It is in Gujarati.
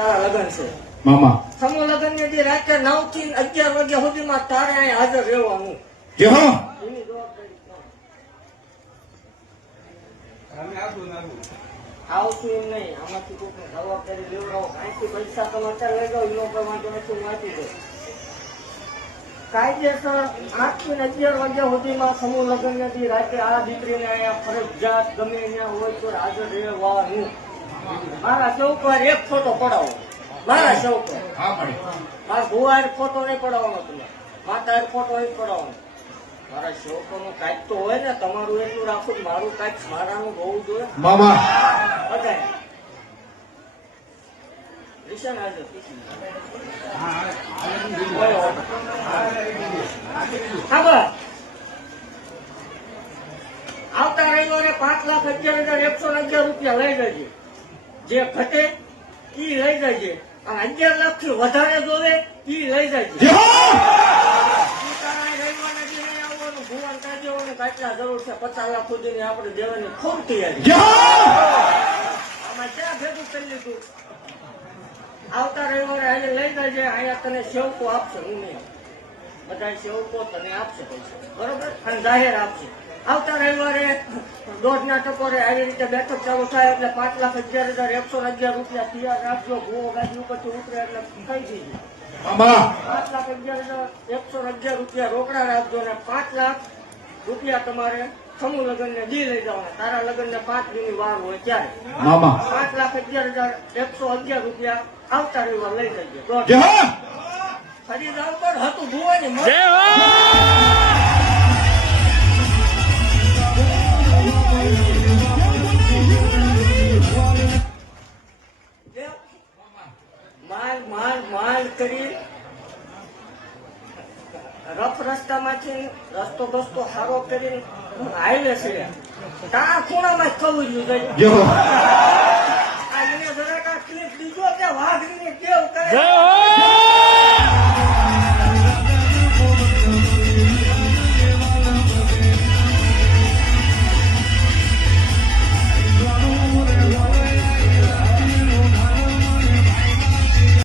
તારા લગ્ન છે મામા સમૂહ લગ્ન ની જે રાત્રે 9 થી 11 વાગ્યા સુધીમાં તારે અહીં હાજર રહેવાનું. કે હો એની જવાબદારી કોણ? આવતું એમ નહીં, આમાંથી કોઈને જવાબદારી લેવડાવો. અહીંથી પૈસા તમે અત્યારે લઈ જાઓ, એનો કોઈ વાંધો નથી, હું વાંચી દઉં. કાયદેસર 8 થી 11 વાગ્યા સુધીમાં સમૂહ લગ્ન નથી. રાતે આ દીકરીને અહીંયા ફરજિયાત ગમે ત્યાં હોય તો હાજર રહેવાનું. મારા સૌ પર એક ફોટો પડાવો, મારા સૌ પર. મારા ભુવા ફોટો નહીં પડાવવાનો, તમે માતા ફોટો નહીં પડાવવાનો. મારા સેવકોનું કાંઈક તો હોય ને, તમારું એટલું રાખું, મારું કાંઈક મારાનું હોવું જોઈએ મામા. બધાય. રિશન હાજર આવતા રવિવારે 5,11,111 રૂપિયા લઈ જજે. જે ઘટે ઈ લઈ જજે, અને 11 લાખ થી વધારે જોવે ઈ લઈ જજે. ભુવન કાઢ્યોને કેટલા જરૂર છે? 50 લાખ સુધીની આપણે દેવાની ખૂબ તૈયારી. આમાં ક્યાં ભેગું કરી લીધું? આવતા રવિવારે આજે લઈ જજે. અહીંયા તને સેવકો આપશે, હું નહીં. બધા સેવકો તને આપશે પૈસા, બરોબર, અને જાહેર આપશે. આવતા રવિવારે 1.5 ટકોરે આવી રીતે બેઠક ચાલુ થાય એટલે 5,11,111 રૂપિયા તૈયાર રાખજો. ભૂવો ગાડી ઉપરથી ઉતરે એટલે કઈ દીધું. 5,11,111 રૂપિયા રોકડા રાખજો ને 5 લાખ રૂપિયા તમારે સમૂહ લગ્ન ને દી લઈ જવાના. તારા લગ્ન ને 5 દિનની વાર હોય ત્યારે 5,11,111 રૂપિયા આવતા રવિવાર લઈ જજો. ફરી જાવ પણ હતું ભુવાની માલ કરી રફ રસ્તામાંથી રસ્તો બસ્તો સારો કરીને હાઈવે છે ત્યાં ખૂણામાં જ થવું જોઈએ.